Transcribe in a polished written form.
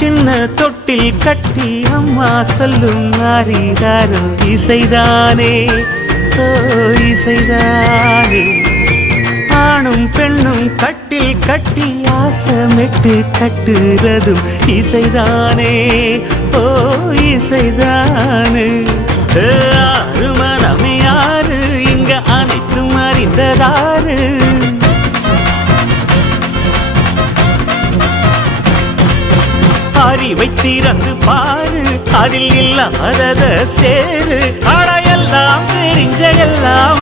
சின்ன தொட்டில் கட்டி அம்மா சொல்லும் ஆரிராரோ இசைதானே ஓ இசைதானே. ஆணும் பெண்ணும் கட்டில் கட்டி ஆசமிட்டு கட்டுறதும் இசைதானே ஓ இசைதானே. ஆறு மனமே யாரு இங்க அனைத்தும் அறிந்ததாரு. அறிவை திறந்து பாரு அதில் இல்லாதத சேரு. அடையெல்லாம் தெரிஞ்ச எல்லாம்